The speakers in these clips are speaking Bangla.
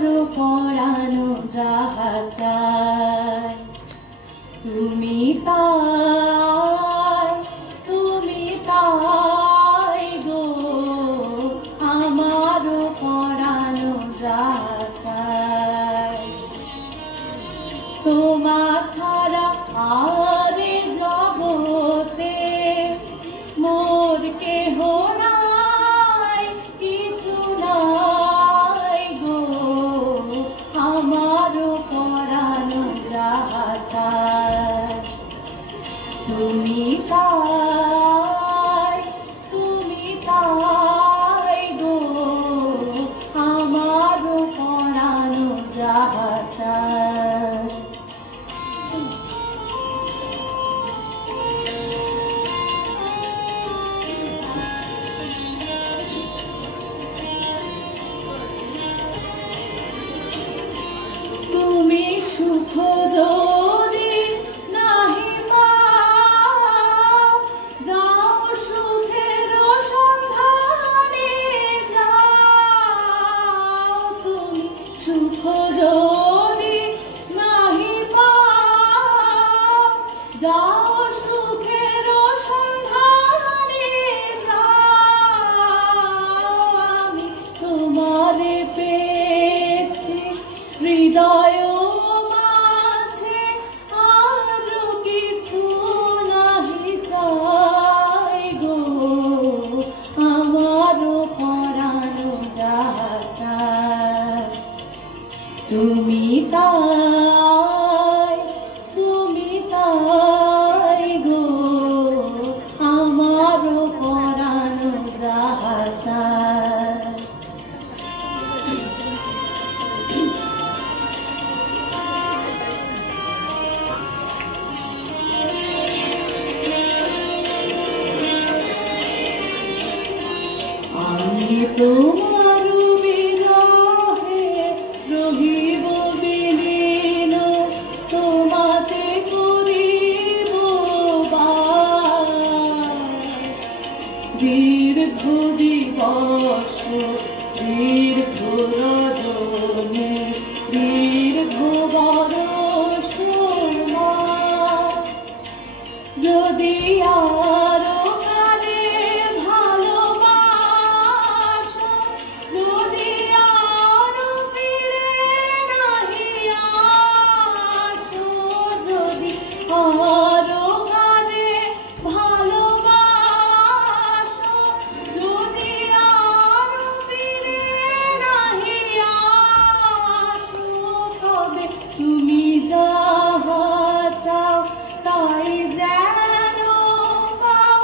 আমারও পরানো যাহা চায় তুমি তাই গো আমারও পরানো যাহা চায় তোমা ছাড়া আর জগতে মোর কেহ নাই কিছু নাই গো আমারও পরানো যাহা চায় তুমি তাই গো আমারও পরানো যাহা চায় তুমি সুখ যদি নাহি পাও যাও সুখের সন্ধানে যাও তুমি সুখ যদি নাহি পাও যাও সুখের সন্ধানে যাও আমি তোমারে পেয়েছি হৃদয় মাঝে আরো কিছু নাহি চাই গো আমারও পরানো যাহা চায় তুমি তাই গো আমারও পরানো যাহা চায় আমি তোমার বিরহে রহিব বিলীন তোমাতে করিব বাস দীর্ঘ দিবস দীর্ঘ রজনী দীর্ঘ বরষ যদি আরো কালে ভালোবাসো যদি আরো ফিরে নাহি আসো যদি আরো কালে ভালোবাসো যদি আরো ফিরে নাহি আসো তবে তুমি যাহা চাও তাই যেন পাও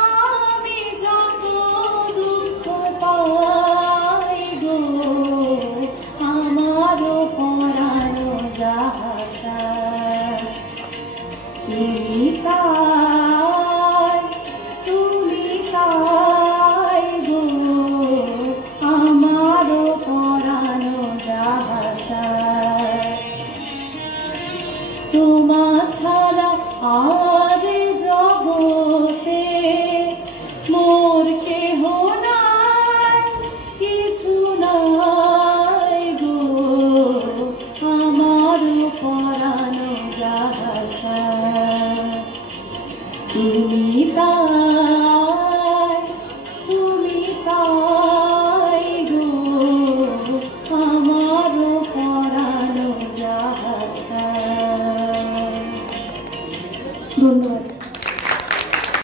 আমি যত দুঃখ পাই গো আমারও পরানো যাহা চায় তুমি তাই গো আমারও পরানো যাহা চায় তোমা ছাড়া আর জগতে